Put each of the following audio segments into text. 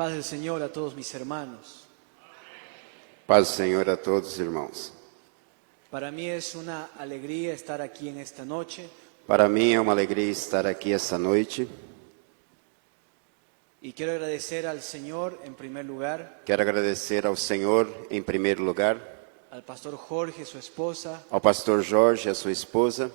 Paz del Señor a todos mis hermanos. Paz do Senhor a todos, irmãos. Para mí es una alegría estar aquí en esta noche Para mim é uma alegria estar aqui esta noite. y quiero agradecer al Señor en primer lugar, Quero agradecer ao Senhor, em primeiro lugar, al pastor Jorge, su esposa, ao pastor Jorge, a sua esposa,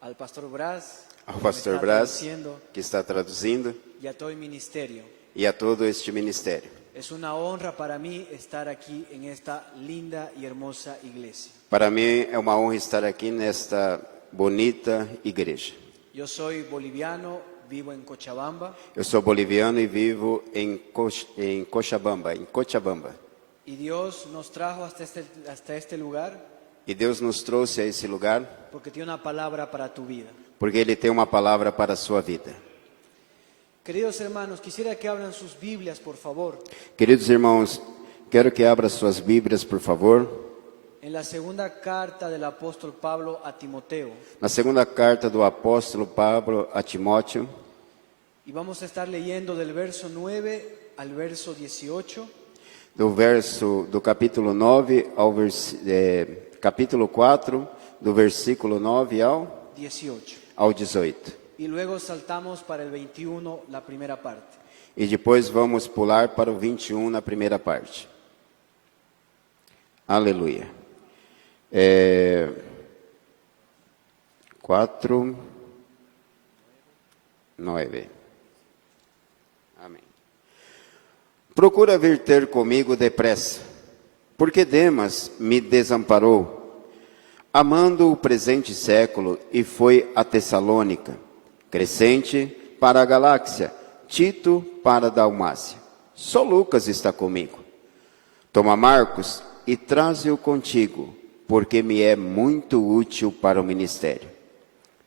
al pastor Brás, ao que me pastor está Brás, traduciendo, que está traduzindo, y a todo el ministerio. e a todo este ministério. Es una honra para mí estar aquí en esta linda y hermosa iglesia. Para mim é uma honra estar aqui nesta bonita igreja. Yo soy boliviano, vivo en Cochabamba Eu sou boliviano e vivo em Cochabamba. y Dios nos trajo hasta este lugar E Deus nos trouxe a esse lugar porque tiene una palabra para tu vida. porque Ele tem uma palavra para a sua vida. Queridos hermanos, quisiera que abran sus Biblias, por favor, Queridos irmãos, quero que abra suas Bíblias, por favor, en la segunda carta del apóstol Pablo a Timoteo. na segunda carta do apóstolo Pablo a Timóteo, Y vamos a estar leyendo del verso 9 al verso 18. do capítulo 9 ao capítulo 4, do versículo 9 ao 18. 18. Y luego saltamos para el 21, la primera parte. E depois vamos pular para o 21 na primeira parte. Aleluia. 4, 9. Amém. Procura vir ter comigo depressa, porque Demas me desamparou, amando o presente século, e foi a Tessalônica. Crescente para a Galáxia, Tito para a Dalmácia. Só Lucas está comigo. Toma Marcos e traze-o contigo, porque me é muito útil para o ministério.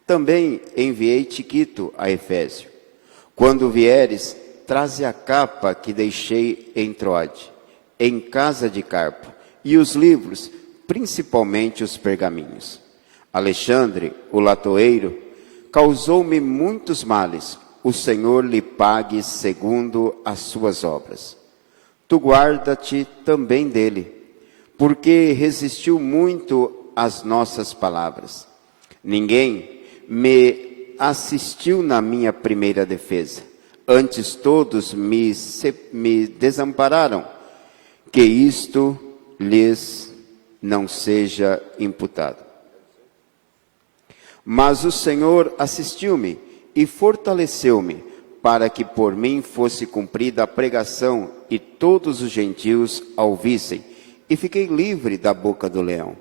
Também enviei Tiquito a Efésio. Quando vieres, traze a capa que deixei em Troade, em casa de Carpo, e os livros, principalmente os pergaminhos. Alexandre, o latoeiro, causou-me muitos males. O Senhor lhe pague segundo as suas obras. Tu guarda-te também dele, porque resistiu muito às nossas palavras. Ninguém me assistiu na minha primeira defesa. Antes todos me desampararam. Que isto lhes não seja imputado. Mas o Senhor assistiu-me e fortaleceu-me, para que por mim fosse cumprida a pregação e todos os gentios a ouvissem, e fiquei livre da boca do leão.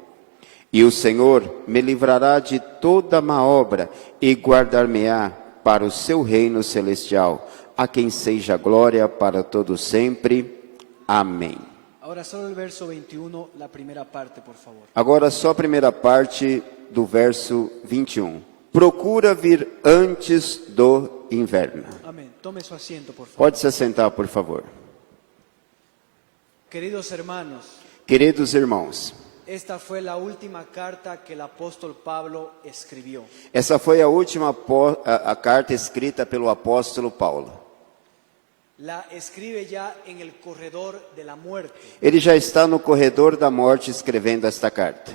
E o Senhor me livrará de toda má obra e guardar-me-á para o seu reino celestial, a quem seja glória para todo sempre. Amém. Ahora solo el verso 21, la primera parte, por favor. Agora só a primeira parte do verso 21. Procura vir antes do inverno. Amén. Tome su asiento, por favor. Pode se assentar, por favor. Queridos hermanos, Queridos irmãos, esta fue la última carta que el apóstol Pablo escribió. essa foi a última a carta escrita pelo apóstolo Paulo. La escribe ya en el corredor de la muerte. Ele já está no corredor da morte escrevendo esta carta.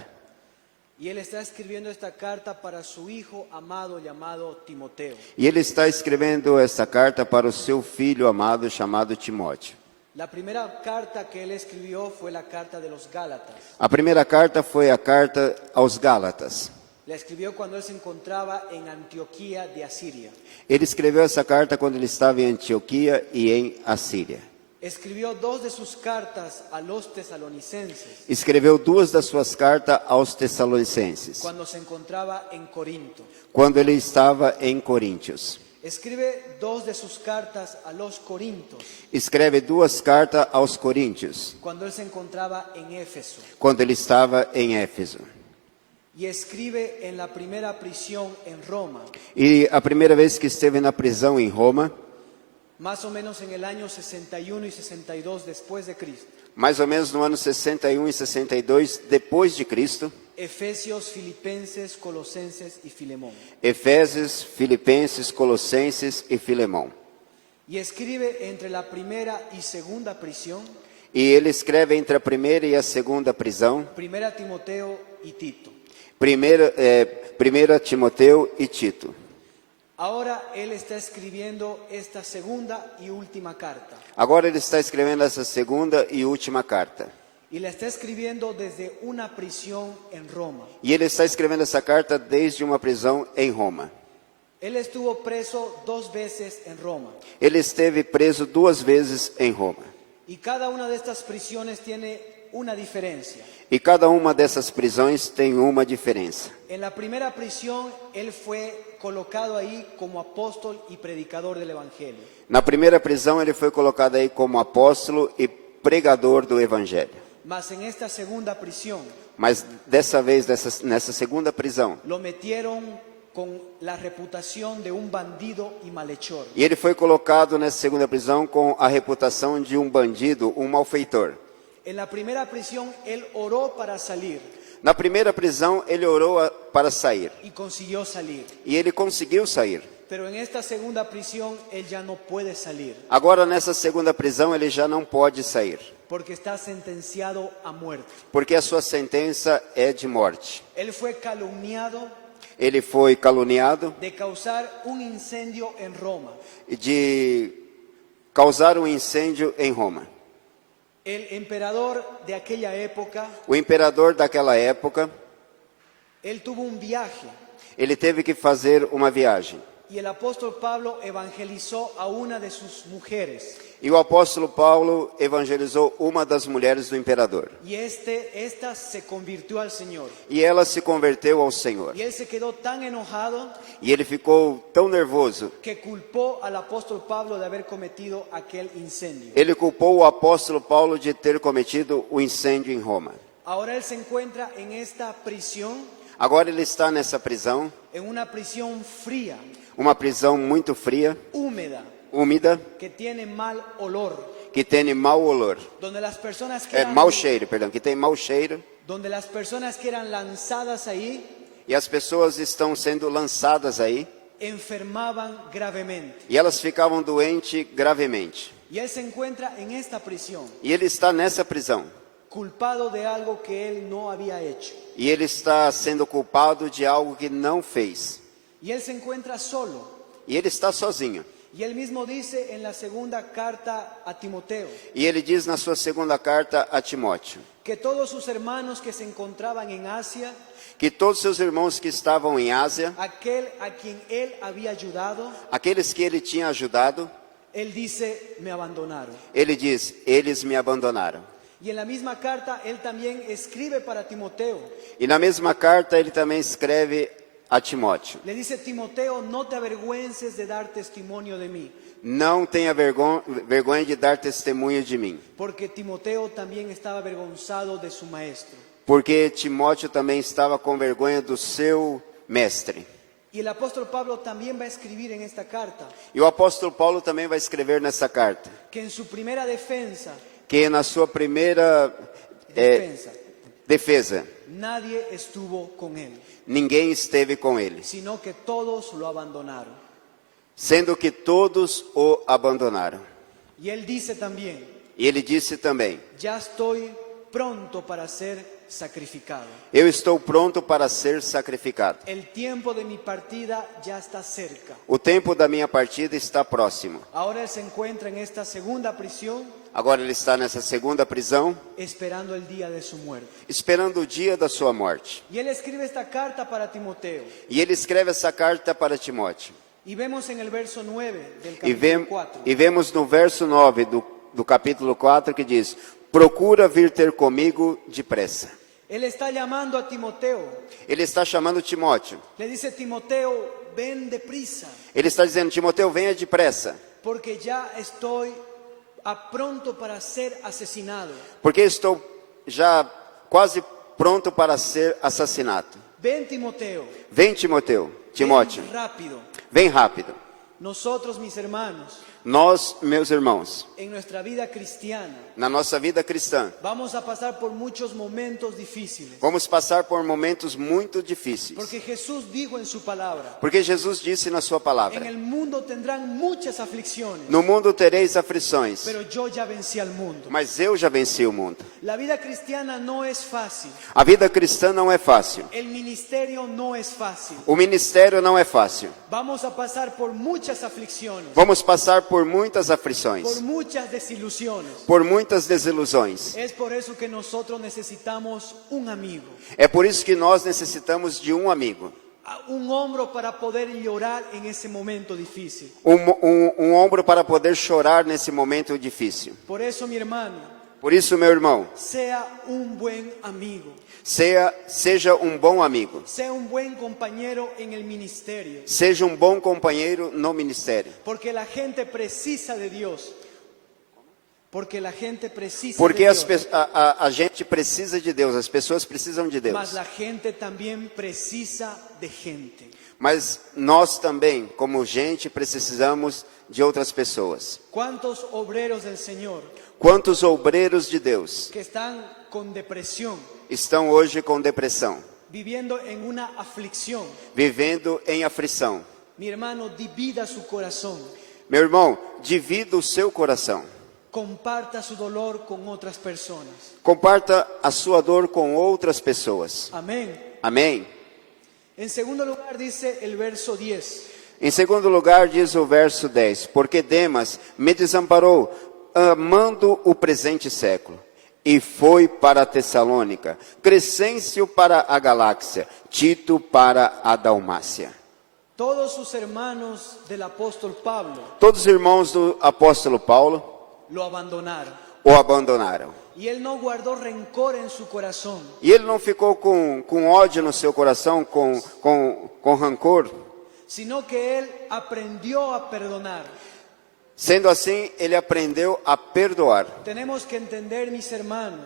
Y él está escribiendo esta carta para su hijo amado llamado Timoteo. E ele está escrevendo esta carta para o seu filho amado chamado Timóteo. La primera carta que él escribió fue la carta de los Gálatas. A primeira carta foi a carta aos Gálatas. La escribió cuando él se encontraba en Antioquía de Asiria. Ele escreveu essa carta quando ele estava em Antioquia e em Assíria. Escribió dos de sus cartas a los tesalonicenses Escreveu duas das suas cartas aos Tessalonicenses, cuando se encontraba en Corinto. quando ele estava em Coríntios. Escribe dos de sus cartas a los corintos Escreve duas cartas aos Coríntios, cuando él se encontraba en Éfeso. quando ele estava em Éfeso. Y escribe en la primera prisión en Roma, E a primeira vez que esteve na prisão em Roma, más o menos en el año 61 y 62 después de Cristo. mais ou menos no ano 61 e 62 depois de Cristo, Efesios, Filipenses, Colosenses y Filemón. Efésios, Filipenses, Colossenses e Filemão. y escribe entre la primera y segunda prisión, E ele escreve entre a primeira e a segunda prisão, primera Timoteo y Tito. Primeira Timoteu e Tito. Ahora él está escribiendo esta segunda y última carta. Agora ele está escrevendo essa segunda e última carta. Y la está escribiendo desde una prisión en Roma. E ele está escrevendo essa carta desde uma prisão em Roma. Él estuvo preso 2 veces en Roma. Ele esteve preso 2 vezes em Roma. Y cada una de estas prisiones tiene una diferencia. E cada uma dessas prisões tem uma diferença. En la primera prisión, él fue colocado ahí como apóstol y predicador del Evangelio. Na primeira prisão ele foi colocado aí como apóstolo e pregador do evangelho. Mas en esta segunda prisión, Mas dessa vez, nessa segunda prisão, lo metieron con la reputación de un bandido y malhechor. e ele foi colocado nessa segunda prisão com a reputação de um bandido, um malfeitor. En la primera prisión, él oró para salir Na primeira prisão ele orou para sair y consiguió salir. e ele conseguiu sair. Pero en esta segunda prisión, él ya no puede salir Agora nessa segunda prisão ele já não pode sair, porque está sentenciado a muerte. porque a sua sentença é de morte. Él fue calumniado Ele foi caluniado de causar un incendio en Roma. de causar um incêndio em Roma. El emperador de aquella época, O imperador daquela época, él tuvo un viaje ele teve que fazer uma viagem. y el apóstol Pablo evangelizó a una de sus mujeres. E o apóstolo Paulo evangelizou uma das mulheres do imperador. Y esta se convirtió al Señor. E ela se converteu ao Senhor. Y él se quedó tan enojado E ele ficou tão nervoso, que culpó al apóstol Pablo de haber cometido aquel incendio. ele culpou o apóstolo Paulo de ter cometido o incêndio em Roma. Ahora él se encuentra en esta prisión, Agora ele está nessa prisão, en una prisión fría, uma prisão muito fria, húmeda, úmida, que tiene mal olor, que tem mau olor. donde las personas que Mau cheiro, perdão, que tem mau cheiro. donde las personas que eran lanzadas ahí E as pessoas estão sendo lançadas aí. enfermaban gravemente. E elas ficavam doentes gravemente. Y él se encuentra en esta prisión, E ele está nessa prisão. culpado de algo que él no había hecho. E ele está sendo culpado de algo que não fez. Y él se encuentra solo. E ele está sozinho. Y él mismo dice en la segunda carta a Timoteo E ele diz na sua segunda carta a Timóteo que todos sus hermanos que se encontraban en Asia, que todos seus irmãos que estavam em Ásia, aquel a quien él había ayudado, aqueles que ele tinha ajudado, él dice, me abandonaron. ele diz, eles me abandonaram. Y en la misma carta él también escribe para Timoteo. E na mesma carta ele também escreve a Timóteo: Le dice, Timoteo, no te avergüences de dar testimonio de mí. não tenha vergonha de dar testemunho de mim, Porque Timoteo también estaba avergonzado de su maestro. porque Timóteo também estava com vergonha do seu mestre. Y el apóstol Pablo también va a escribir en esta carta E o apóstolo Paulo também vai escrever nessa carta que en su primera defensa, que na sua primeira defesa, nadie estuvo con él, ninguém esteve com ele, sino que todos lo abandonaron. sendo que todos o abandonaram. Y él dice también, E ele disse também: ya estoy pronto para ser sacrificado. eu estou pronto para ser sacrificado. El tiempo de mi partida ya está cerca. O tempo da minha partida está próximo. Ahora él se encuentra en esta segunda prisión Agora ele está nessa segunda prisão, esperando el día de su muerte. esperando o dia da sua morte. Y él escribe esta carta para Timoteo. E ele escreve essa carta para Timóteo. Y vemos en el verso 9 del E, capítulo 4. vemos no verso 9 do capítulo 4 que diz: procura vir ter comigo depressa. Él está llamando a Timoteo. Ele está chamando Timóteo. Le dice, Timoteo, ven deprisa, Ele está dizendo: Timoteu, venha depressa, porque ya estoy a pronto para ser asesinado. porque estou já quase pronto para ser assassinado. Ven, Timoteo, Vem, Timóteo. ven rápido. Vem rápido. Nosotros, mis hermanos, Nós, meus irmãos, en nuestra vida cristiana, na nossa vida cristã, vamos a pasar por muchos momentos difíciles. vamos passar por momentos muito difíceis. Porque Jesús dijo en su palabra, Porque Jesus disse na sua en palavra: el mundo tendrán muchas aflicciones, no mundo tereis aflições, pero yo ya vencí al mundo. mas eu já venci o mundo. La vida cristiana no es fácil. A vida cristã não é fácil. El ministerio no es fácil. O ministério não é fácil. Vamos a pasar por muchas aflicciones, Vamos passar por muitas por aflições, muchas desilusiones. por muitas desilusões. Es por eso que nosotros necesitamos un amigo, É por isso que nós necessitamos de um amigo, un hombro para poder llorar en ese momento difícil. um ombro para poder chorar nesse momento difícil. Por eso, mi hermano, Por isso, meu irmão, sea un buen amigo, seja um bom amigo, sea un buen compañero en el ministerio, seja um bom companheiro no ministério. porque la gente precisa de Dios. Porque la gente precisa Porque de Dios. a gente precisa de Deus, as pessoas precisam de Deus. Mas la gente también precisa de gente. Mas nós também, como gente, precisamos de outras pessoas. ¿Cuántos obreros del Señor Quantos obreiros de Deus que están con depresión, estão hoje com depressão, viviendo en una aflicción? vivendo em aflição? Mi hermano, divida su corazón, Meu irmão, divida o seu coração. comparta su dolor con otras personas. Comparta a sua dor com outras pessoas. Amén. Amém? En segundo lugar dice el verso 10. Em segundo lugar, diz o verso 10: Porque Demas me desamparou, amando o presente século, e foi para a Tessalônica, Crescêncio para a Galáxia, Tito para a Dalmácia. Todos sus hermanos del apóstol Pablo Todos os irmãos do apóstolo Paulo lo abandonaron. o abandonaram. Y él no guardó rencor en su corazón, E ele não ficou com ódio no seu coração, com rancor. sino que él aprendió a perdonar. Sendo assim, ele aprendeu a perdoar. Tenemos que entender, mis hermanos,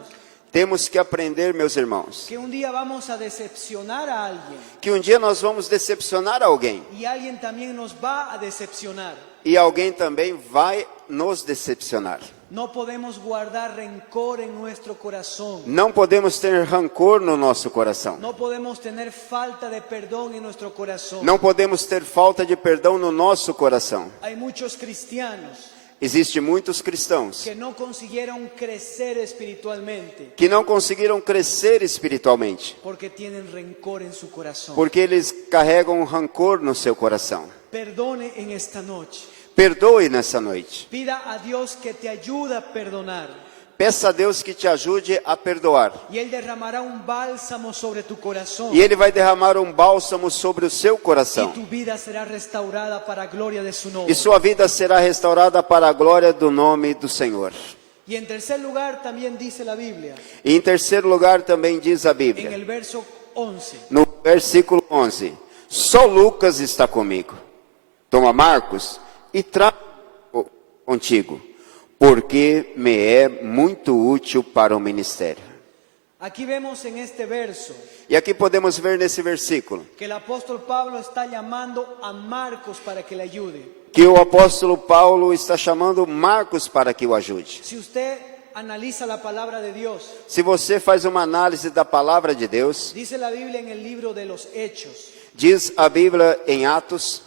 Temos que aprender, meus irmãos, que un día vamos a decepcionar a alguien que um dia nós vamos decepcionar alguém. y alguien también nos va a decepcionar. E alguém também vai nos decepcionar. No podemos guardar rencor en nuestro corazón. Não podemos ter rancor no nosso coração. No podemos tener falta de perdón en nuestro corazón. Não podemos ter falta de perdão no nosso coração. Hay muchos cristianos Existem muitos cristãos que no consiguieron crecer espiritualmente que não conseguiram crescer espiritualmente, porque tienen rencor en su corazón. porque eles carregam rancor no seu coração. Perdone en esta noche. Perdoe nessa noite. Pida a Dios que te ayude a perdonar. Peça a Deus que te ajude a perdoar. Y Él derramará un bálsamo sobre tu corazón. E Ele vai derramar um bálsamo sobre o seu Y coração. tu vida será restaurada para gloria de su nombre. E sua vida será restaurada para a glória do nome do Senhor. Y en tercer lugar también dice la Biblia, E em terceiro lugar também diz a en Bíblia, el verso 11, no versículo 11: Só Lucas está comigo. Toma Marcos e traga-o contigo, porque me é muito útil para o ministério. aquí vemos en este verso E aqui podemos ver nesse versículo que el apóstol Pablo está llamando a Marcos para que le ayude. que o apóstolo Paulo está chamando Marcos para que o ajude. Si usted analiza la palabra de Dios, Se você faz uma análise da palavra de Deus, dice la Biblia en el libro de los Hechos diz a Bíblia em Atos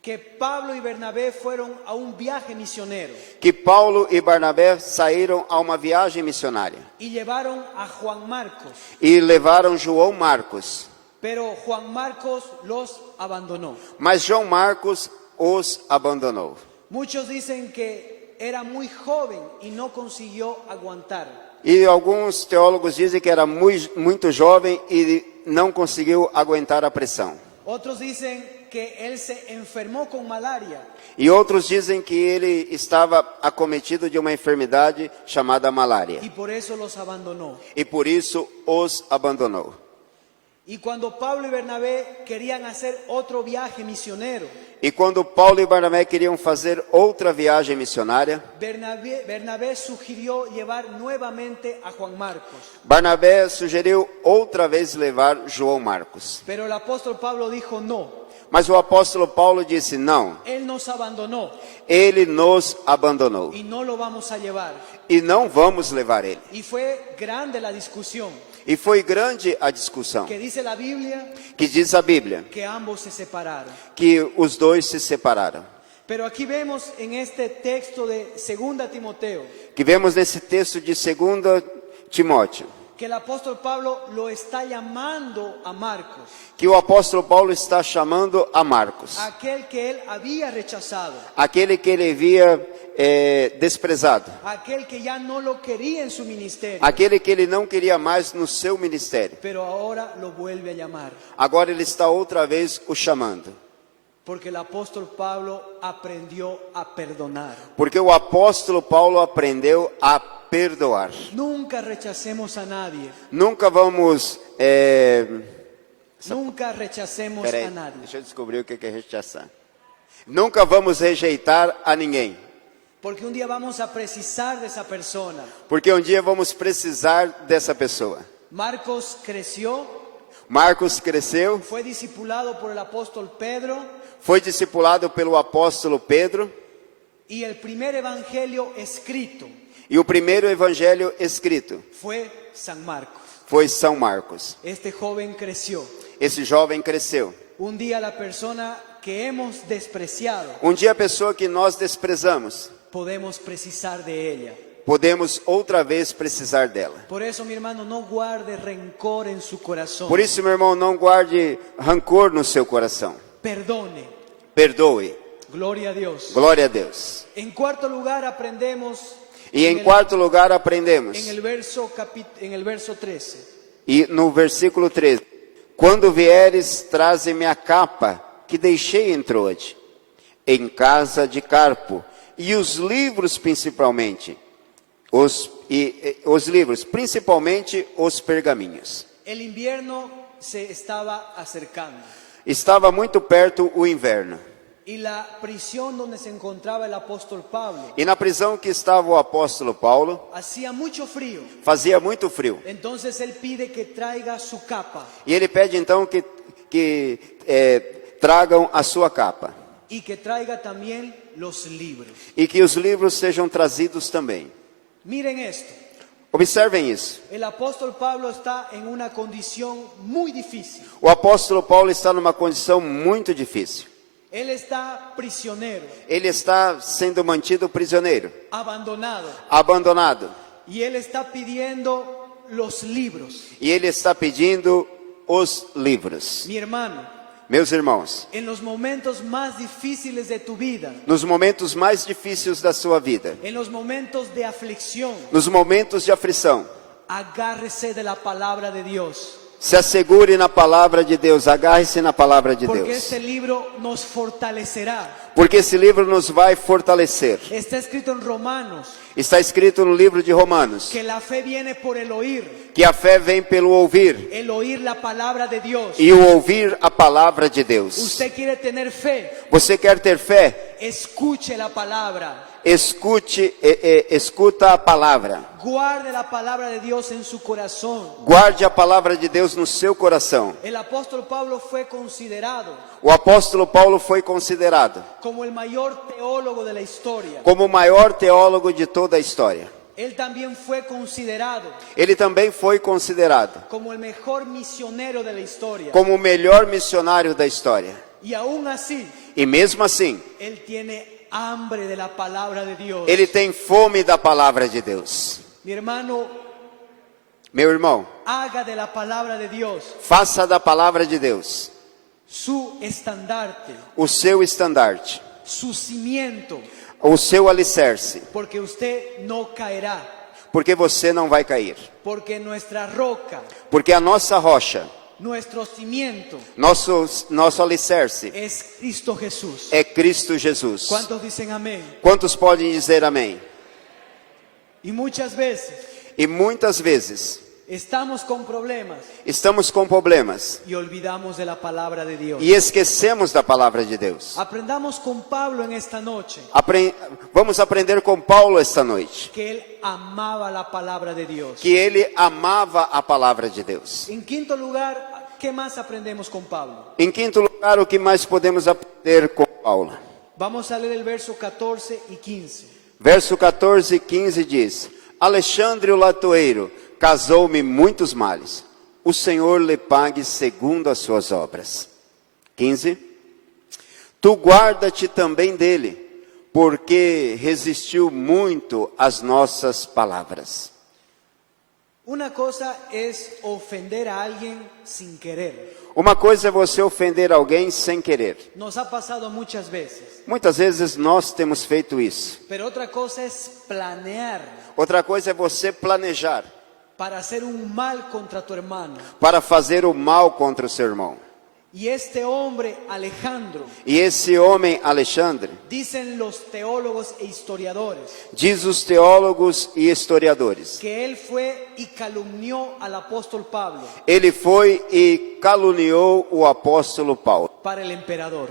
que Pablo y Bernabé fueron a un viaje misionero que Paulo e Barnabé saíram a uma viagem missionária y llevaron a Juan Marcos, e levaram João Marcos, pero Juan Marcos los abandonó. mas João Marcos os abandonou. Muchos dicen que era muy joven y no consiguió aguantar. E alguns teólogos dizem que era muito jovem e não conseguiu aguentar a pressão. Otros dicen que él se enfermó con malaria E outros dizem que ele estava acometido de uma enfermidade chamada malária. y por eso los abandonó. E por isso os abandonou. Y cuando Pablo y Bernabé querían hacer otro viaje misionero, E quando Paulo e Barnabé queriam fazer outra viagem missionária, Bernabé sugirió llevar nuevamente a Juan Marcos. Barnabé sugeriu outra vez levar João Marcos. Pero el apóstol Pablo dijo no. Mas o apóstolo Paulo disse: não, Él nos abandonó ele nos abandonou y no lo vamos a llevar. e não vamos levar ele. Y fue grande la discusión, E foi grande a discussão, que dice la Biblia que diz a Bíblia que ambos se separaron. que os dois se separaram. Pero aquí vemos en este texto de 2 Timoteo Que vemos nesse texto de 2 Timóteo, que el apóstol Pablo lo está llamando a Marcos, que o apóstolo Paulo está chamando a Marcos, aquel que él había rechazado, aquele que ele havia desprezado, aquel que ya no lo quería en su ministerio, aquele que ele não queria mais no seu ministério. pero ahora lo vuelve a llamar, Agora ele está outra vez o chamando, porque el apóstol Pablo aprendió a perdonar. porque o apóstolo Paulo aprendeu a perdoar. Nunca rechacemos a nadie, Nunca vamos... nunca rechacemos Peraí, a nadie, deixa eu descobrir o que é rechaçar. Nunca vamos rejeitar a ninguém, porque un día vamos a precisar de esa persona. porque um dia vamos precisar dessa pessoa. Marcos creció, Marcos cresceu, fue discipulado por el apóstol Pedro, foi discipulado pelo apóstolo Pedro, y el primer evangelio escrito e o primeiro evangelho escrito fue San Marcos. foi São Marcos. Este joven creció. Esse jovem cresceu. Un día la persona que hemos despreciado, Um dia a pessoa que nós desprezamos, podemos precisar de ella. podemos outra vez precisar dela. Por eso, mi hermano, no guarde rencor en su corazón. Por isso, meu irmão, não guarde rancor no seu coração. Perdone. Perdoe. Gloria a Dios. Glória a Deus. En cuarto lugar, aprendemos E em quarto lugar aprendemos, en el verso 13. e no versículo 13: quando vieres, traze-me a capa que deixei em Troade, em casa de Carpo, e os livros principalmente, os livros, principalmente os pergaminhos. El invierno se estaba acercando Estava muito perto o inverno, y la prisión donde se encontraba el apóstol Pablo e na prisão que estava o apóstolo Paulo, hacía mucho frío. fazia muito frio. Entonces él pide que traiga su capa E ele pede então que tragam a sua capa, y que traiga también los libros. e que os livros sejam trazidos também. Miren esto, Observem isso. el apóstol Pablo está en una condición muy difícil. O apóstolo Paulo está numa condição muito difícil. Él está prisionero, Ele está sendo mantido prisioneiro, abandonado, abandonado, y él está pidiendo los libros. e ele está pedindo os livros. Mi hermano, Meus irmãos, en los momentos más difíciles de tu vida, nos momentos mais difíceis da sua vida, en los momentos de aflicción, nos momentos de aflição, agárrese de la palabra de Dios, se assegure na palavra de Deus, agarre-se na palavra de porque Deus, este libro nos fortalecerá. porque esse livro nos vai fortalecer. Está escrito en Romanos Está escrito no livro de Romanos que la fe viene por el oír que a fé vem pelo ouvir, la palabra de Dios. e o ouvir a palavra de Deus. Usted quiere tener fe, Você quer ter fé? escuche la palabra, Escuta a palavra. guarde la palabra de Dios en su corazón. Guarde a palavra de Deus no seu coração. El apóstol Pablo fue considerado O apóstolo Paulo foi considerado como el mayor teólogo de la historia. como o maior teólogo de toda a história. Él también fue considerado Ele também foi considerado como el mejor misionero de la historia. como o melhor missionário da história. Y aún así, E mesmo assim, él tiene hambre de la palabra de Dios. ele tem fome da palavra de Deus. Mi hermano, Meu irmão, haga de la palabra de Dios faça da palavra de Deus su estandarte, o seu estandarte, su cimiento, o seu alicerce, porque usted no caerá, porque você não vai cair. porque nuestra roca, Porque a nossa rocha, nuestro cimiento nosso alicerce es Cristo Jesús. é Cristo Jesus. ¿Cuántos dicen amén? Quantos podem dizer amém? Y muchas veces E muitas vezes estamos con problemas estamos com problemas y olvidamos de la palabra de Dios. e esquecemos da palavra de Deus. Aprendamos con Pablo en esta noche Vamos aprender com Paulo esta noite que él amaba la palabra de Dios. que ele amava a palavra de Deus. En quinto lugar, ¿qué más aprendemos con Pablo? Em quinto lugar, o que mais podemos aprender com Paulo? Vamos a leer el verso 14 y 15. Verso 14 e 15 diz: Alexandre o latoeiro casou-me muitos males. O Senhor lhe pague segundo as suas obras. 15. Tu guarda-te também dele, porque resistiu muito às nossas palavras. Una cosa es ofender a alguien sin querer. Uma coisa é você ofender alguém sem querer. Nos ha pasado muchas veces. Muitas vezes nós temos feito isso. Pero otra cosa es planear Outra coisa é você planejar para hacer un mal contra tu hermano. para fazer o mal contra o seu irmão. Y este hombre, Alejandro, E esse homem, Alexandre, dicen los teólogos e historiadores, diz os teólogos e historiadores, que él fue y calumnió al apóstol Pablo ele foi e caluniou o apóstolo Paulo para el emperador.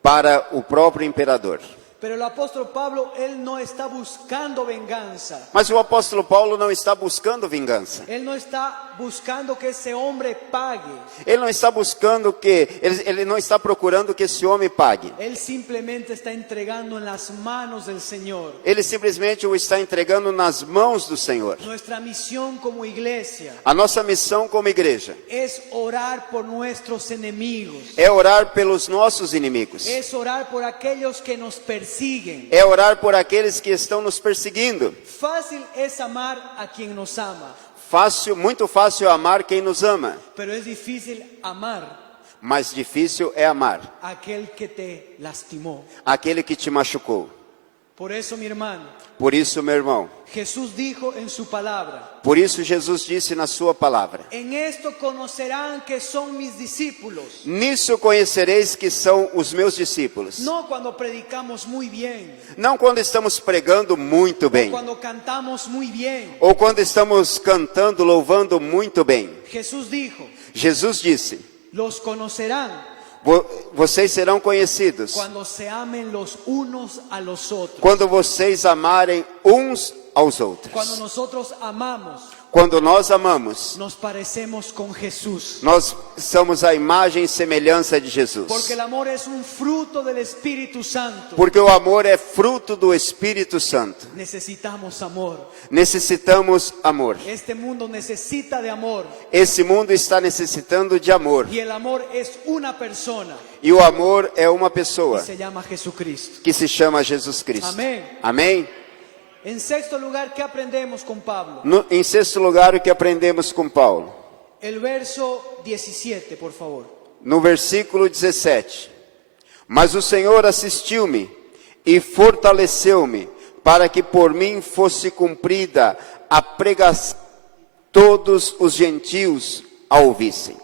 para o próprio imperador. Pero el apóstol Pablo, él no está buscando venganza. Mas o apóstolo Paulo não está buscando vingança. Él no está buscando que ese hombre pague. Ele não está buscando ele não está procurando que esse homem pague. Él simplemente está entregando en las manos del Señor. Ele simplesmente o está entregando nas mãos do Senhor. Nuestra misión como iglesia A nossa missão como igreja es orar por nuestros enemigos. é orar pelos nossos inimigos. Es orar por aquellos que nos persiguen. É orar por aqueles que estão nos perseguindo. Fácil es amar a quien nos ama, Fácil, muito fácil amar quem nos ama, pero es difícil amar mas difícil é amar a aquel que te lastimó. aquele que te machucou. Por eso, mi hermano, Por isso, meu irmão, Jesús dijo en su palabra: por isso Jesus disse na sua palavra: en esto conocerán que son mis discípulos. Nisso conhecereis que são os meus discípulos. No cuando predicamos muy bien, Não quando estamos pregando muito bem, cuando cantamos muy bien. ou quando estamos cantando, louvando muito bem. Jesús dijo: Jesus disse: los conocerán Vocês serão conhecidos cuando se amen los unos a los otros. quando vocês amarem uns aos outros. Cuando nosotros amamos, Quando nós amamos, nos parecemos con Jesús. nós somos a imagem e semelhança de Jesus. Porque el amor es un fruto del Espíritu Santo. Porque o amor é fruto do Espírito Santo. Necesitamos amor. Necessitamos amor. Este mundo necesita de amor. Esse mundo está necessitando de amor. Y el amor es una persona. E o amor é uma Y pessoa se llama Jesucristo. que se chama Jesus Cristo. Amém. Amém? En sexto lugar, ¿qué aprendemos con Pablo? Em sexto lugar, o que aprendemos com Paulo? El verso 17, por favor. No versículo 17. Mas o Senhor assistiu-me e fortaleceu-me, para que por mim fosse cumprida a pregação que todos os gentios a ouvissem.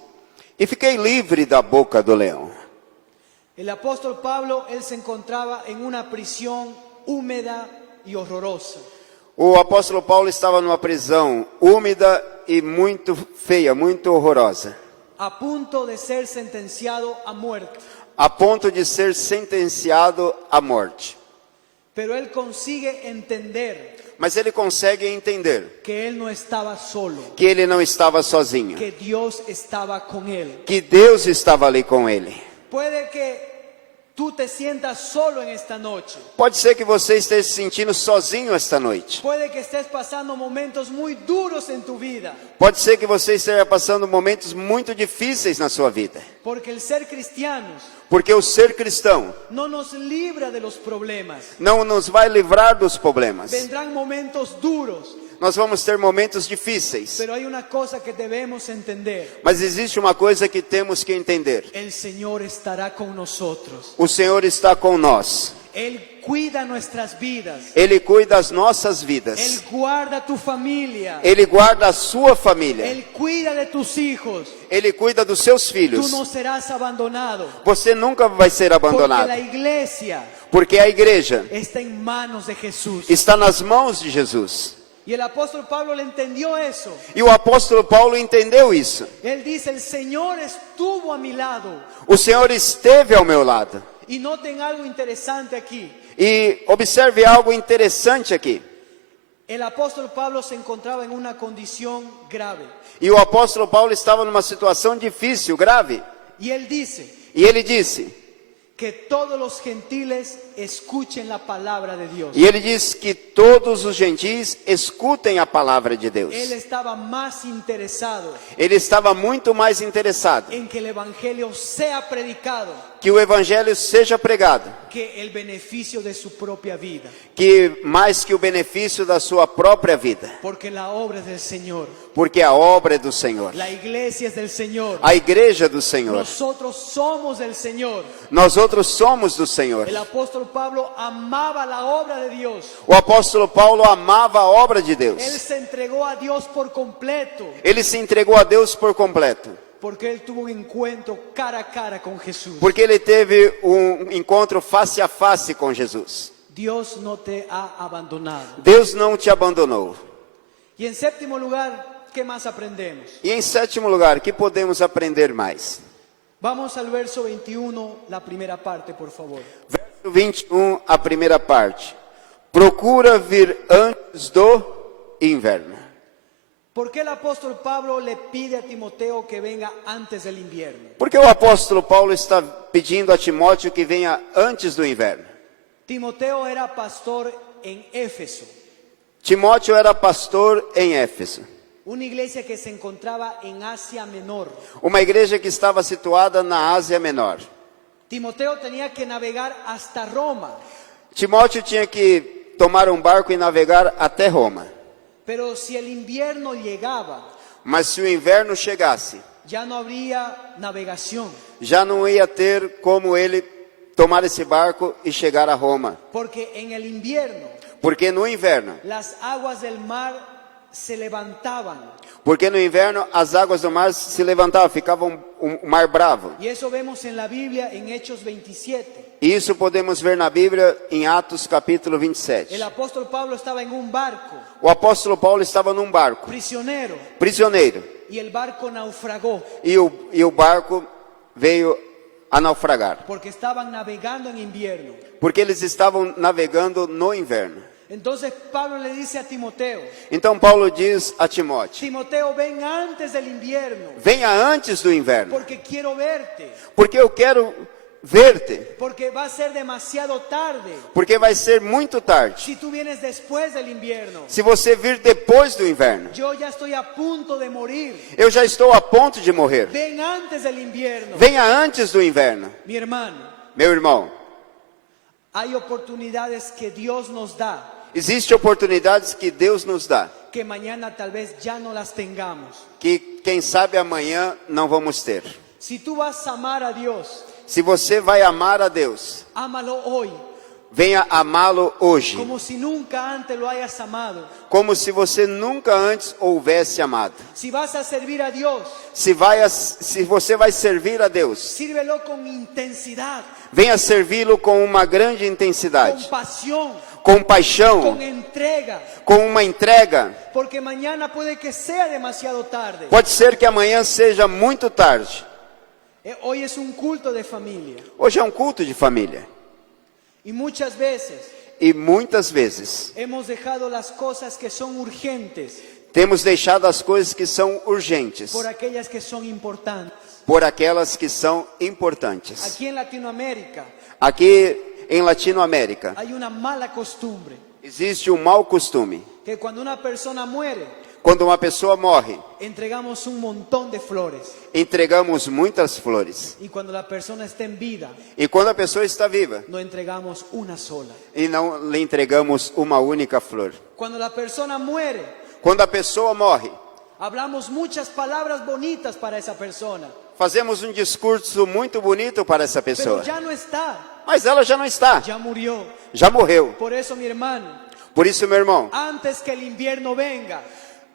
E fiquei livre da boca do leão. El apóstol Pablo, él se encontraba en una prisión húmeda y horrorosa. O apóstolo Paulo estava numa prisão úmida e muito feia, muito horrorosa, A punto de ser sentenciado a muerte. a ponto de ser sentenciado à morte. Pero él consigue entender Mas ele consegue entender que él no estaba solo, que ele não estava sozinho, que Dios estaba con él. que Deus estava ali com ele. Puede que tú te sientas solo en esta noche. Pode ser que você esteja se sentindo sozinho esta noite. Puede que estés pasando momentos muy duros en tu vida. Pode ser que você esteja passando momentos muito difíceis na sua vida. Porque el ser cristianos Porque o ser cristão no nos libra de los problemas. não nos vai livrar dos problemas. Vendrán momentos duros. Nós vamos ter momentos difíceis. Pero hay una cosa que debemos entender. Mas existe uma coisa que temos que entender. El Señor estará con nosotros. O Senhor está com nós. Él cuida nuestras vidas. Ele cuida das nossas Él vidas. guarda tu familia. Ele guarda a sua família. Él cuida de tus hijos. Ele cuida dos seus Tú filhos. no serás abandonado. Você nunca vai ser Porque abandonado. la iglesia Porque a igreja está en manos de Jesús. está nas mãos de Jesus. Y el apóstol Pablo le entendió eso. E o apóstolo Paulo entendeu isso. Él dice: el Señor estuvo a mi lado. O Senhor esteve ao meu lado. Y noten algo interesante aquí. E observe algo interessante aqui. El apóstol Pablo se encontraba en una condición grave. E o apóstolo Paulo estava numa situação difícil, grave. Y él dice E ele disse, que todos los gentiles escuchen la palabra de Dios. e ele diz que todos os gentis escutem a palavra de Deus. Él estaba más interesado Ele estava muito mais interessado en que el evangelio sea predicado que o evangelho seja pregado, que el beneficio de su propia vida. que mais que o benefício da sua própria vida, Porque la obra es del Señor. porque a obra é do Senhor, La iglesia es del Señor. a igreja é do Senhor, Nosotros somos del Señor. nós outros somos do Senhor. El apóstol Pablo amaba la obra de Dios. O apóstolo Paulo amava a obra de Deus. Él se entregó a Dios por completo Ele se entregou a Deus por completo, porque él tuvo un encuentro cara a cara con Jesús. porque ele teve um encontro face a face com Jesus. Dios no te ha abandonado. Deus não te abandonou. Y en séptimo lugar, ¿qué más aprendemos? E em sétimo lugar, que podemos aprender mais? Vamos al verso 21, la primera parte, por favor. Verso 21, a primeira parte. Procura vir antes do inverno. ¿Por qué el apóstol Pablo le pide a Timoteo que venga antes del invierno? Porque o apóstolo Paulo está pedindo a Timóteo que venha antes do inverno. Timoteo era pastor en Éfeso, Timóteo era pastor em Éfeso, una iglesia que se encontraba en Asia Menor. uma igreja que estava situada na Ásia Menor. Timoteo tenía que navegar hasta Roma, Timóteo tinha que tomar um barco e navegar até Roma. pero si el invierno llegaba, Mas se o inverno chegasse, ya no habría navegación, já não ia ter como ele tomar esse barco e chegar a Roma. porque en el invierno Porque no inverno, las aguas del mar se levantaban. as águas do mar se levantavam, ficava um mar bravo. Y eso vemos en la Biblia en Hechos 27. E isso podemos ver na Bíblia em Atos capítulo 27. El apóstol Pablo estaba en un barco, O apóstolo Paulo estava num barco, prisionero, prisioneiro, y el barco naufragó e o barco veio a naufragar, porque estaban navegando en invierno. porque eles estavam navegando no inverno. Entonces Pablo le dice a Timoteo, Então Paulo diz a Timóteo, Timoteo, ven antes del invierno, venha antes do inverno, porque quiero verte, porque eu quero ver-te, porque va a ser demasiado tarde porque vai ser muito tarde. si tú vienes después del invierno. Se você vir depois do inverno, Yo ya estoy a punto de morir. eu já estou a ponto de morrer. Ven antes del invierno. Venha antes do inverno. Mi hermano, Meu irmão, hay oportunidades que Dios nos da, existem oportunidades que Deus nos dá, que mañana tal vez ya no las tengamos. que quem sabe amanhã não vamos ter. Si tú vas a amar a Dios, Se você vai amar a Deus, ámalo hoy, venha amá-lo hoje, como si nunca antes lo hayas amado. como se você nunca antes houvesse amado. Si vas a servir a Dios, Se você vai servir a Deus, sírvelo con intensidad, venha servi-lo com uma grande con intensidade, pasión, com paixão, con entrega, com uma entrega. porque mañana puede que sea demasiado tarde. Pode ser que amanhã seja muito tarde. Hoy es un culto de familia Hoje é um culto de família. y muchas veces E muitas vezes hemos dejado las cosas que son urgentes temos deixado as coisas que são urgentes por aquellas que son importantes. por aquelas que são importantes. Aquí en Latinoamérica Aqui em Latinoamérica hay una mala costumbre existe um mau costume. que cuando una persona muere, Quando uma pessoa morre, entregamos un montón de flores, entregamos muitas flores. y cuando la persona está en vida, E quando a pessoa está viva, no entregamos una sola. e não lhe entregamos uma única flor. Cuando la persona muere, Quando a pessoa morre, hablamos muchas palabras bonitas para esa persona, fazemos um discurso muito bonito para essa pero pessoa. ya no está, Mas ela já não está, ya murió. já morreu. Por eso, mi hermano, Por isso, meu irmão, antes que el invierno venga,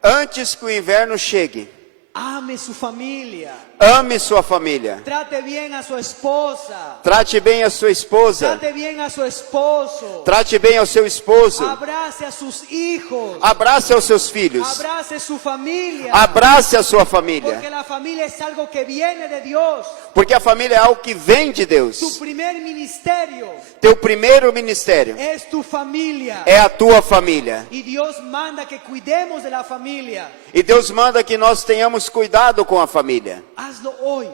antes que o inverno chegue, ame su familia, Ame sua família. Trate bien a su esposa. Trate bem a sua esposa. Trate bien a su esposo. Trate bem ao seu esposo. Abrace a sus hijos. Abrace aos seus filhos. Abrace su familia. Abrace a sua família. Porque la familia es algo que viene de Dios. Porque a família é algo que vem de Tu Deus. primer ministerio Teu primeiro ministério es tu familia. é a tua família. Y Dios manda que cuidemos de la familia. E Deus manda que nós tenhamos cuidado com a família. Hazlo hoy,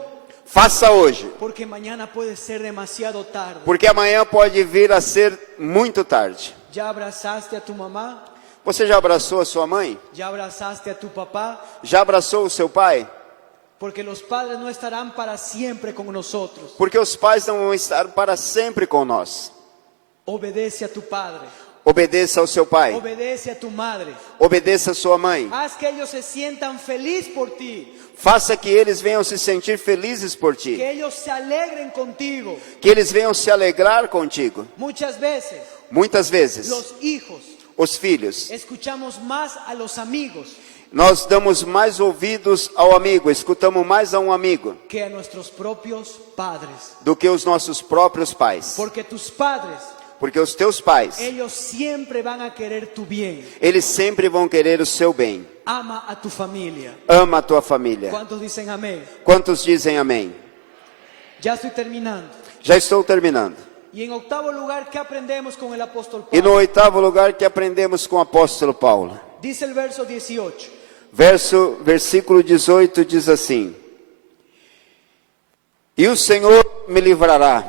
Faça hoje, porque mañana puede ser demasiado tarde. porque amanhã pode vir a ser muito tarde. ¿Ya abrazaste a tu mamá? Você já abraçou a sua mãe? ¿Ya abrazaste a tu papá? Já abraçou o seu pai? Porque los padres no estarán para siempre con nosotros. Porque os pais não vão estar para sempre com nós. Obedece a tu padre. Obedeça ao seu pai. Obedece a tu madre. Obedeça a sua mãe. Haz que ellos se sientan felices por ti. Faça que eles venham se sentir felizes por ti. Que ellos se alegren contigo. Que eles venham se alegrar contigo. Muchas veces Muitas vezes, los hijos os filhos, escuchamos más a los amigos nós damos mais ouvidos ao amigo, escutamos mais a um amigo que a nuestros propios padres. do que os nossos próprios pais. Porque tus padres, Porque os teus pais, ellos siempre van a querer tu bien. eles sempre vão querer o seu bem. Ama a tu familia. Ama a tua família. ¿Cuántos dicen amén? Quantos dizem amém? Ya estoy terminando. Já estou terminando. Y en octavo lugar, ¿qué aprendemos con el apóstol E no Pablo? oitavo lugar que aprendemos com o apóstolo Paulo. Dice el verso 18. Versículo 18 diz assim: E o Senhor me livrará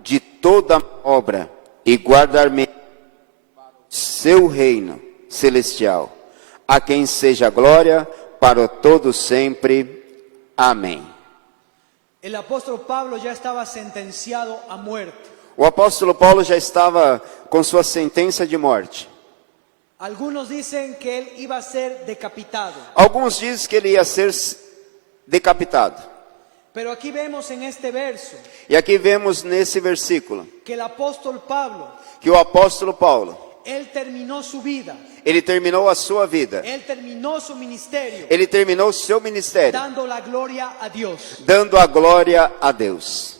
de toda obra e guardar-me seu reino celestial, a quem seja glória para todo sempre. Amém. El apóstol Pablo ya estaba sentenciado a muerte. O apóstolo Paulo já estava com sua sentença de morte. Algunos dicen que él iba a ser decapitado. Alguns dizem que ele ia ser decapitado. Pero aquí vemos en este verso E aqui vemos nesse versículo que el apóstol Pablo, que o apóstolo Paulo, él terminó su vida, ele terminou a sua vida. él terminó su ministerio, Ele terminou o seu ministério dando la gloria a Dios. dando a glória a Deus.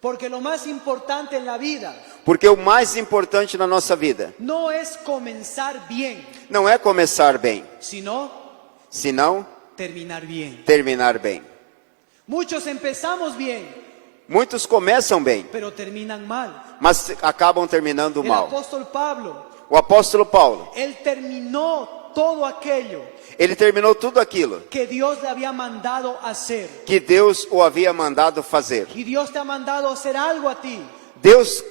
Porque lo más importante en la vida Porque o mais importante na nossa vida no es comenzar bien, não é começar bem, sino senão terminar bien. terminar bem. Muchos empezamos bien, Muitos começam bem, pero terminan mal. mas acabam terminando El mal. apóstol Pablo, O apóstolo Paulo, él terminó todo aquello ele terminou tudo aquilo que Dios le había mandado hacer. que Deus o havia mandado fazer. Y Dios te ha mandado hacer algo a ti. Deus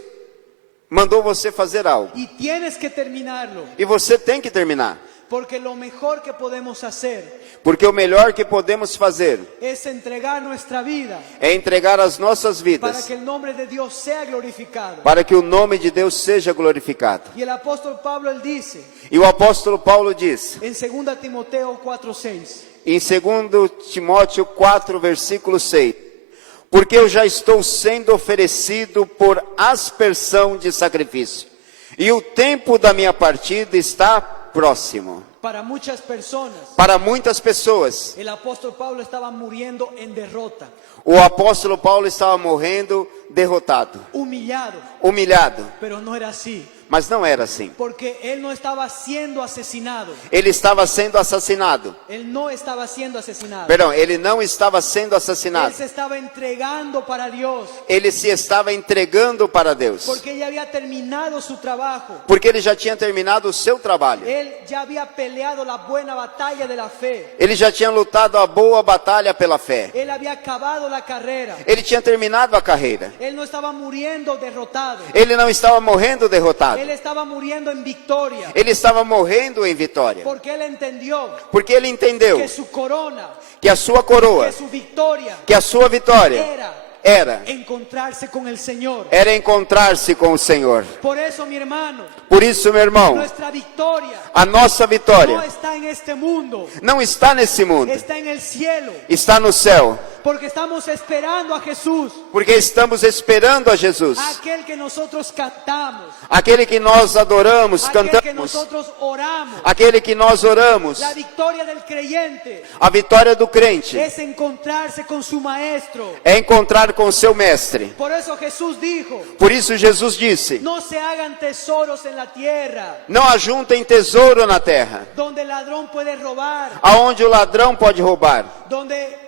mandou você fazer algo Y tienes que terminarlo. e você tem que terminar. Porque lo mejor que podemos hacer Porque o melhor que podemos fazer es entregar nuestra vida é entregar as nossas para vidas que el nombre de Dios sea glorificado. para que o nome de Deus seja glorificado. Y el apóstol Pablo, él dice E o apóstolo Paulo diz, en 2 Timoteo 4:6, em 2 Timóteo 4, versículo 6, porque eu já estou sendo oferecido por aspersão de sacrifício, e o tempo da minha partida está próximo. para muchas personas, Para muitas pessoas, el apóstol Pablo estaba muriendo en derrota, o apóstolo Paulo estava morrendo derrotado, humillado, humilhado, pero no era así, mas não era assim. porque él no estaba siendo asesinado. Ele estava sendo assassinado. Él no estaba siendo asesinado. Perdão, ele não estava sendo Él assassinado. se estaba entregando para Dios, Ele se estava entregando para Deus. porque él ya había terminado su trabajo. Porque ele já tinha terminado o seu trabalho. Él ya había peleado la buena batalla de la fe. Ele já tinha lutado a boa batalha pela fé. Él había acabado la carrera. Ele tinha terminado a carreira. Él no estaba muriendo derrotado. Ele não estava morrendo derrotado. Él estaba muriendo en victoria. Ele estava morrendo em vitória. Porque él entendió Porque ele entendeu que su corona, que a sua coroa, que su victoria que a sua vitória era encontrarse con el Señor. encontrar-se com o Senhor. Por eso, mi hermano, Por isso, meu irmão, nuestra victoria a nossa no vitória está en este mundo, não está nesse mundo, está en el cielo. está no céu. Porque estamos esperando a Jesús, Porque estamos esperando a Jesus. aquel que nosotros cantamos, Aquele que nós adoramos, aquel que cantamos. nosotros oramos. Aquele que nós oramos. La victoria del creyente A vitória do crente es encontrarse con su maestro. é encontrar com o seu mestre. Por eso Jesús dijo, Por isso Jesus disse: no se hagan tesoros en la tierra, não ajuntem tesouro na terra, donde el ladrón puede robar, aonde o ladrão pode roubar, donde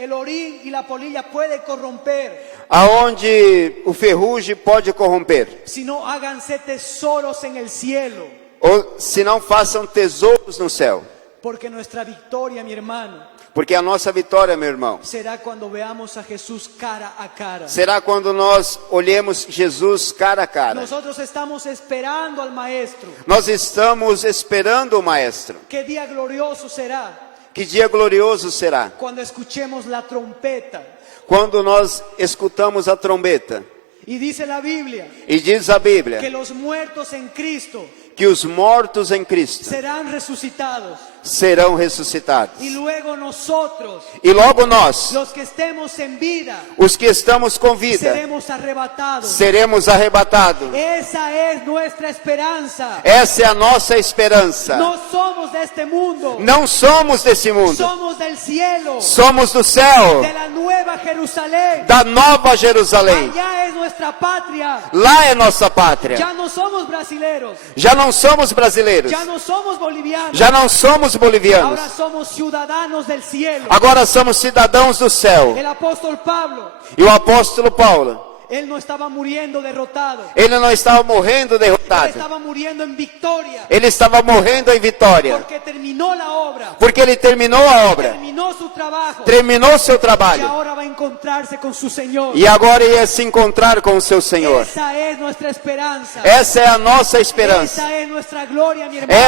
el orín y la polilla puede corromper, aonde o ferrugem pode corromper. sino háganse tesoros en el cielo. Ou se não façam tesouros no céu. Porque nuestra victoria, mi hermano, Porque a nossa vitória, meu irmão, será cuando veamos a Jesús cara a cara. será quando nós olhemos Jesus cara a cara. Nosotros estamos esperando al Maestro. Nós estamos esperando o Maestro. ¿Qué día glorioso será Que dia glorioso será cuando escuchemos la trompeta? quando nós escutamos a trombeta. Y dice la Biblia E diz a que Bíblia los muertos en Cristo que os mortos em Cristo serán resucitados. serão ressuscitados. Y luego nosotros, E logo nós, los que estemos en vida, os que estamos com vida, seremos arrebatados. seremos arrebatados. Esa es nuestra esperanza. Essa é a nossa esperança. No somos de este mundo, Não somos desse mundo. somos del cielo, Somos do céu, de la nueva Jerusalén. da Nova Jerusalém. Allá es nuestra patria. Lá é nossa pátria. Ya no somos brasileros, Já não somos brasileiros. ya no somos bolivianos. Já não somos bolivianos. Ahora somos ciudadanos del cielo. Agora somos cidadãos do céu. El apóstol Pablo, E o apóstolo Paulo, él no estaba muriendo derrotado. ele não estava morrendo Él derrotado. estaba muriendo en victoria. Ele estava morrendo em vitória. Porque terminó la obra. Porque ele terminou a obra. Terminó su trabajo. Terminou seu Y trabalho. ahora va a encontrarse con su Señor. E agora ia se encontrar com o seu Senhor. Esa es nuestra esperanza. Essa é a nossa esperança. Esa es nuestra gloria, mi hermano.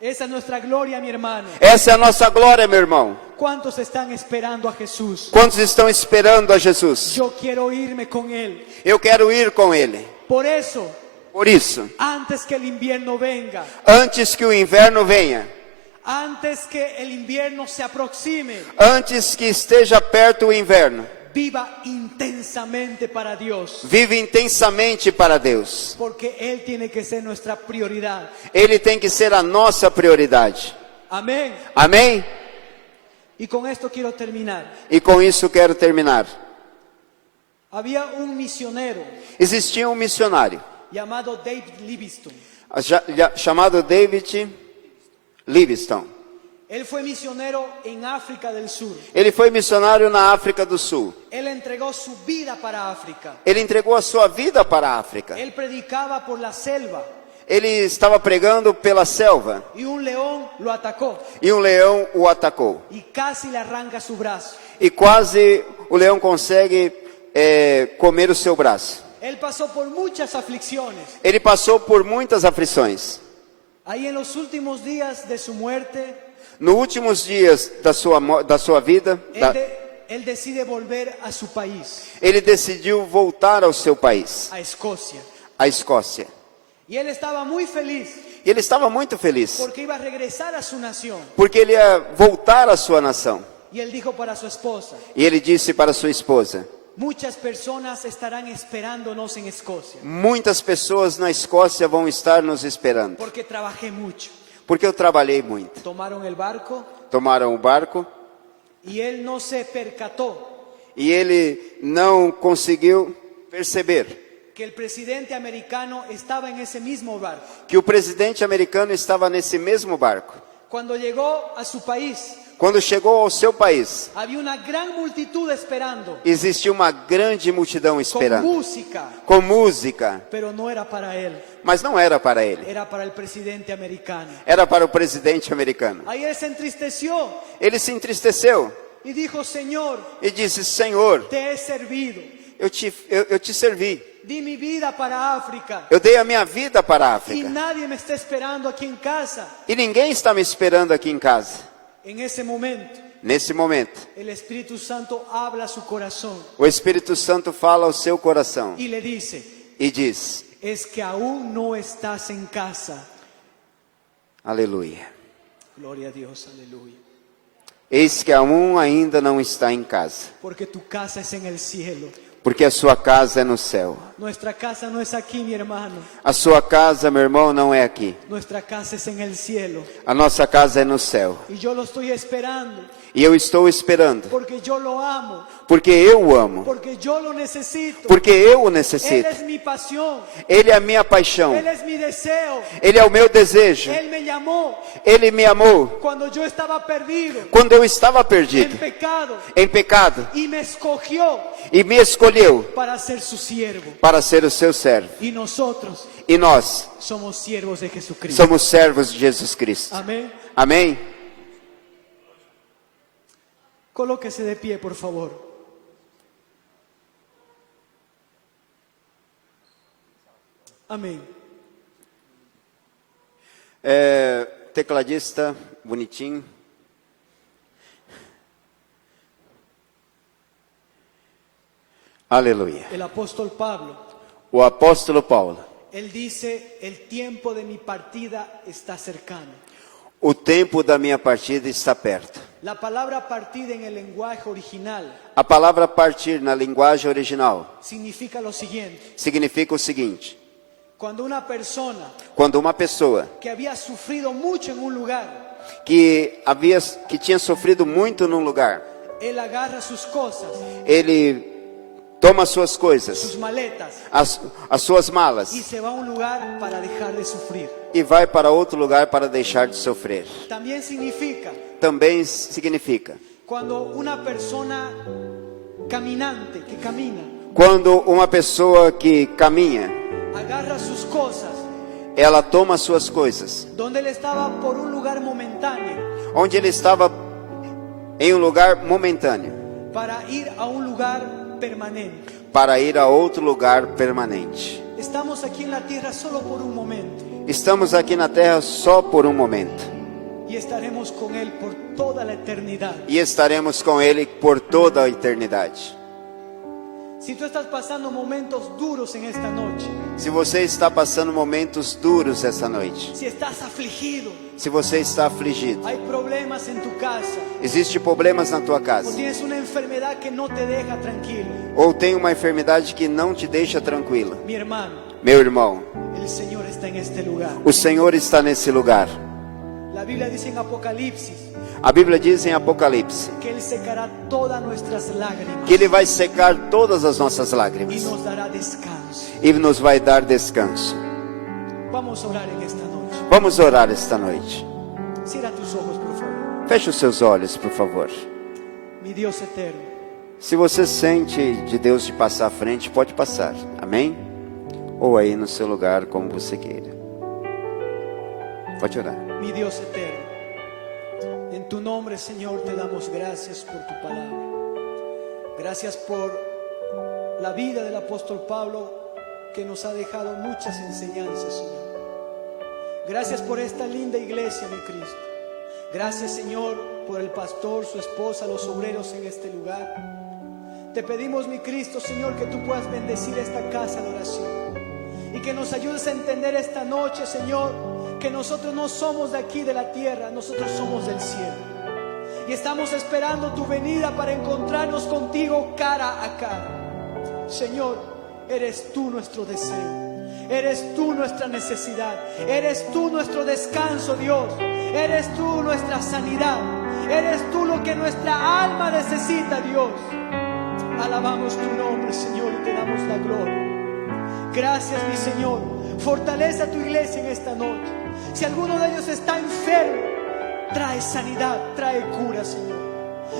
Esa es nuestra gloria, mi hermano. Essa é a nossa glória, meu irmão. ¿Cuántos están esperando a Jesús? Quantos estão esperando a Jesus? Yo quiero irme con Él. Eu quero ir com Ele. Por eso, Por isso, antes que el invierno venga, antes que o inverno venha, antes que el invierno se aproxime, antes que esteja perto o inverno, viva intensamente para Dios. vive intensamente para Deus. Porque Él tiene que ser nuestra prioridad. Ele tem que ser a nossa prioridade. Amén. Amém? Y con esto quiero terminar. E com isso quero terminar. Había un misionero Existia um missionário llamado David Livingstone. chamado David Livingstone. Él fue misionero en África del Sur. Ele foi missionário na África do Sul. Él entregó su vida para África. Ele entregou a sua vida para a África. Él predicaba por la selva Ele estava pregando pela selva y un león lo atacó e um leão o atacou. y casi le arranca su brazo. E quase o leão consegue comer o seu braço. Él pasó por muchas aflicciones. Ele passou por muitas aflições. Ahí en los últimos días de su muerte, Nos últimos dias da sua vida, él decide volver a su país, ele decidiu voltar ao seu país, a Escocia. a Escócia. Y él estaba muy feliz E ele estava muito feliz, porque iba a regresar a su nación. porque ele ia voltar à sua nação. Y él dijo para su esposa: E ele disse para sua esposa: muchas personas estarán esperándonos en Escocia, muitas pessoas na Escócia vão estar nos esperando, porque trabajé mucho. porque eu trabalhei muito. Tomaron el barco Tomaram o barco y él no se percató e ele não conseguiu perceber que el presidente americano estaba en ese mismo barco. que o presidente americano estava nesse mesmo barco. Cuando llegó a su país, Quando chegou ao seu país, había una gran multitud esperando, existia uma grande multidão con esperando, música, com música, pero no era para él, mas não era para ele, era para el presidente americano. era para o presidente americano. Ahí él se entristeció Ele se entristeceu y dijo: Señor, e disse: Senhor, te he servido, eu te servi, di mi vida para África eu dei a minha vida para a y África nadie me está esperando aquí en casa. e ninguém está me esperando aqui em casa. En ese momento, Nesse momento, el Espíritu Santo habla a su corazón o Espírito Santo fala ao seu coração y le dice: e diz: es que aún no estás en casa. Aleluia. Gloria a Dios, aleluya. Eis que um ainda não está em casa, porque tu casa es en el cielo. porque a sua casa é no céu. Nuestra casa no es aquí, mi hermano. A sua casa, meu irmão, não é aqui. Nuestra casa es en el cielo. A nossa casa é no céu. Y yo lo estoy esperando, E eu estou esperando, porque yo lo amo, porque eu o amo, porque yo lo necesito. porque eu o Él necessito. es mi pasión, Ele é a minha paixão, Él es mi deseo. Ele é o meu desejo. Él me llamó Ele me amou cuando yo estaba perdido, quando eu estava en perdido, pecado, em pecado, y me escogió e me escolheu para ser su siervo. para ser o seu servo. Y nosotros E nós somos siervos de Jesucristo. somos servos de Jesus Cristo. Amén. Amém? Colóquese de pie, por favor. Amém. Tecladista, bonitinho. Aleluia. El apóstol Pablo, O apóstolo Paulo. él dice, el tiempo de mi partida está cercano. O tempo da minha partida está perto. La palabra partida en el lenguaje original A palavra partir na linguagem original significa lo siguiente. significa o seguinte: Cuando una persona quando uma pessoa que había sufrido mucho en un lugar, que tinha sofrido muito num lugar, él agarra sus cosas, ele toma suas coisas, sus maletas, as suas malas, y se va a un lugar para dejar de sufrir. e vai para outro lugar para deixar de sofrer. También significa Também significa cuando una persona caminante, que camina, quando uma pessoa que caminha, agarra sus cosas, ela toma suas coisas, donde él estaba por un lugar momentáneo, onde ele estava em um lugar momentâneo, para ir a un lugar permanente. para ir a outro lugar permanente. Estamos aquí en la tierra solo por un momento Estamos aqui na terra só por um momento y estaremos con él por toda la eternidad. e estaremos com ele por toda a eternidade. Si tú estás pasando momentos duros en esta noche, Se você está passando momentos duros essa noite, si estás afligido, se você está afligido, hay problemas en tu casa, existem problemas na tua o casa, tienes una enfermedad que no te deja tranquilo, ou tem uma enfermidade que não te deixa tranquila, mi hermano, meu irmão, el Señor está en este lugar. o Senhor está nesse lugar. La Biblia dice en Apocalipsis A Bíblia diz em Apocalipse que Él secará todas nuestras lágrimas que Ele vai secar todas as nossas y lágrimas nos dará descanso. e nos vai dar descanso. Vamos a orar en esta noche. Vamos orar esta noite. Cierra tus ojos, por favor. Feche os seus olhos, por favor. Mi Dios eterno, Se você sente de Deus te passar à frente, pode passar. Amém? Ou aí no seu lugar, como você queira. Pode orar. mi Dios eterno, en tu nombre, Señor, te damos gracias por tu palabra. Gracias por la vida del apóstol Pablo, que nos ha dejado muchas enseñanzas, Señor. Gracias por esta linda iglesia, mi Cristo. Gracias, Señor, por el pastor, su esposa, los obreros en este lugar. Te pedimos, mi Cristo, Señor, que tú puedas bendecir esta casa de oración y que nos ayudes a entender esta noche, Señor, que nosotros no somos de aquí de la tierra, nosotros somos del cielo. Y estamos esperando tu venida para encontrarnos contigo cara a cara. Señor, eres tú nuestro deseo. Eres tú nuestra necesidad. Eres tú nuestro descanso, Dios. Eres tú nuestra sanidad. Eres tú lo que nuestra alma necesita, Dios. Alabamos tu nombre, Señor, y te damos la gloria. Gracias, mi Señor. Fortalece a tu iglesia en esta noche. Si alguno de ellos está enfermo, trae sanidad, trae cura, Señor.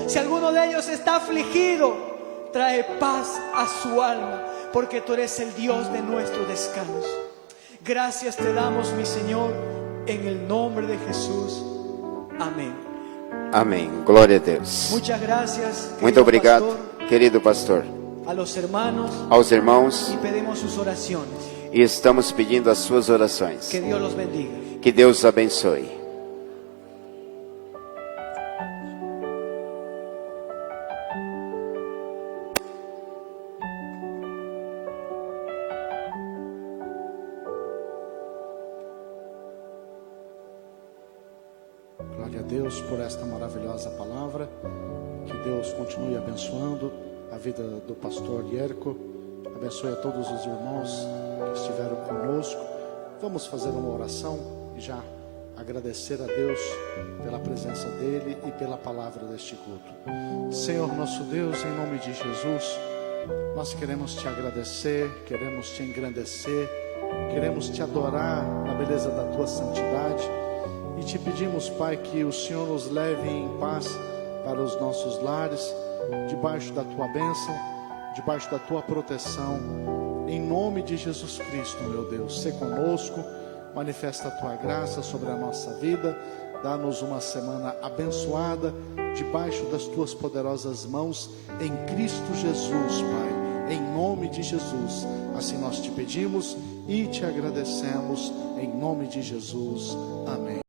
Si alguno de ellos está afligido, trae paz a su alma, porque tú eres el Dios de nuestro descanso. Gracias te damos, mi Señor, en el nombre de Jesús. Amén. Amém. Glória a Deus. Muchas gracias, Muito querido obrigado, pastor, querido pastor. a los hermanos, Aos irmãos, y pedimos sus oraciones. e estamos pedindo as suas orações. Que Dios los bendiga. Que Deus os abençoe. Glória Glória a Deus por esta maravilhosa palavra. Que Deus continue abençoando a vida do pastor Yerko. Abençoe a todos os irmãos que estiveram conosco. Vamos fazer uma oração e já agradecer a Deus pela presença dele e pela palavra deste culto. Senhor nosso Deus, em nome de Jesus, nós queremos te agradecer, queremos te engrandecer, queremos te adorar na beleza da tua santidade e te pedimos, Pai, que o Senhor nos leve em paz para os nossos lares, debaixo da tua bênção, debaixo da tua proteção, em nome de Jesus Cristo, meu Deus. Sê conosco, manifesta a tua graça sobre a nossa vida, dá-nos uma semana abençoada, debaixo das tuas poderosas mãos, em Cristo Jesus, Pai, em nome de Jesus. Assim nós te pedimos e te agradecemos, em nome de Jesus. Amém.